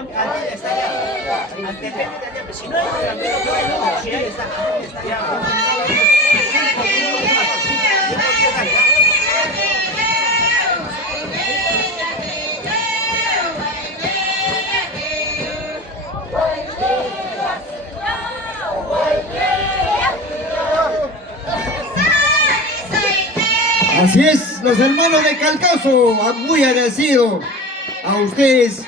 Antilla está allá. Antepete de allá. Si no hay también lo bueno, si ahí está, Antilla está allá. Así es, los hermanos de Calcazo, muy agradecidos a ustedes,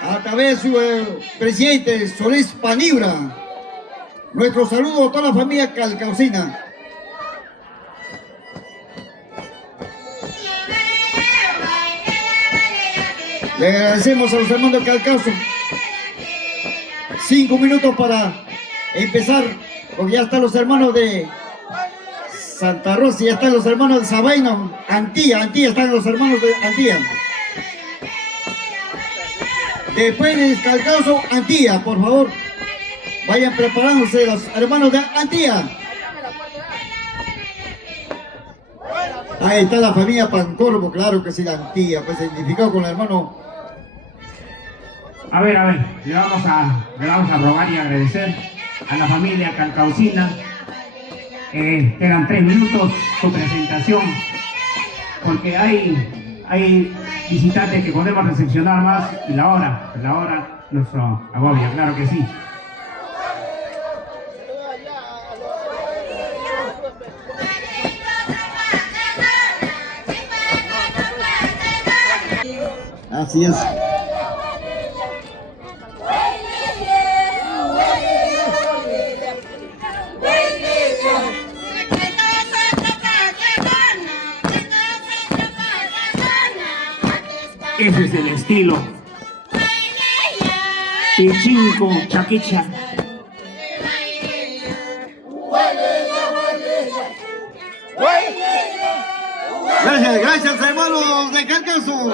a través de su presidente Solís Panibra. Nuestro saludo a toda la familia calcaucina. Le agradecemos a los hermanos de Calcazo. 5 minutos para empezar, porque ya están los hermanos de Santa Rosa, ya están los hermanos de Sabaino, Antilla están los hermanos de Antilla. Después de Calcazo, Antilla, por favor. Vayan preparándose los hermanos de Antilla. Ahí está la familia Pancorvo, claro que sí, la Antilla, pues identificado con el hermano. A ver, le vamos a rogar y agradecer a la familia calcaucina. Quedan 3 minutos su presentación, porque hay visitantes que podemos recepcionar más y la hora nos agobia, claro que sí. Así es. Ese es el estilo. Pichinco, chaquicha. Gracias hermanos de Calcazo.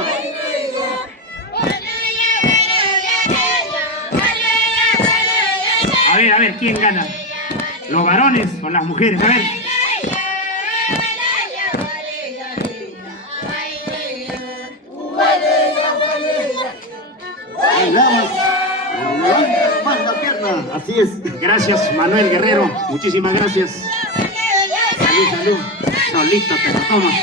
A ver, ¿quién gana? ¿Los varones o las mujeres? A ver. Así es. Gracias, Manuel Guerrero. Muchísimas gracias. Salud. Solito te lo tomas.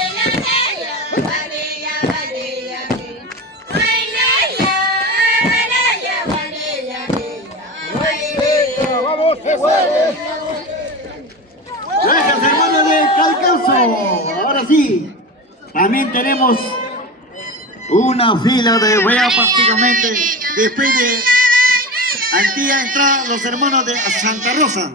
Gracias, hermanos de Calcazo. Ahora sí, también tenemos una fila de wea prácticamente. Después de Antilla entran los hermanos de Santa Rosa.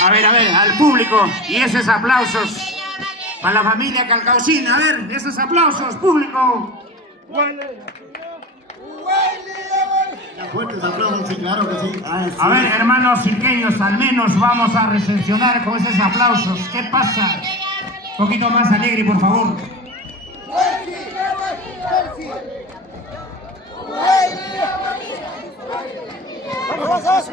A ver, al público, y esos aplausos para la familia calcaucina. A ver, esos aplausos, público. Fuertes aplausos, sí, claro que sí. Sí. A ver, hermanos cirqueños, al menos vamos a recepcionar con esos aplausos. ¿Qué pasa? Un poquito más alegre, por favor. Vamos.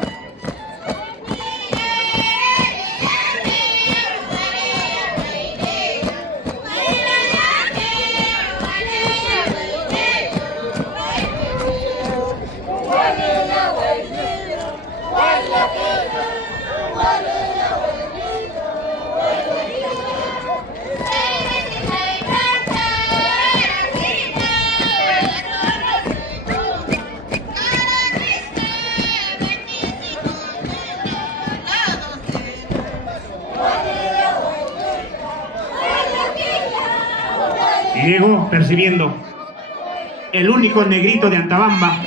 Diego, percibiendo el único negrito de Antabamba.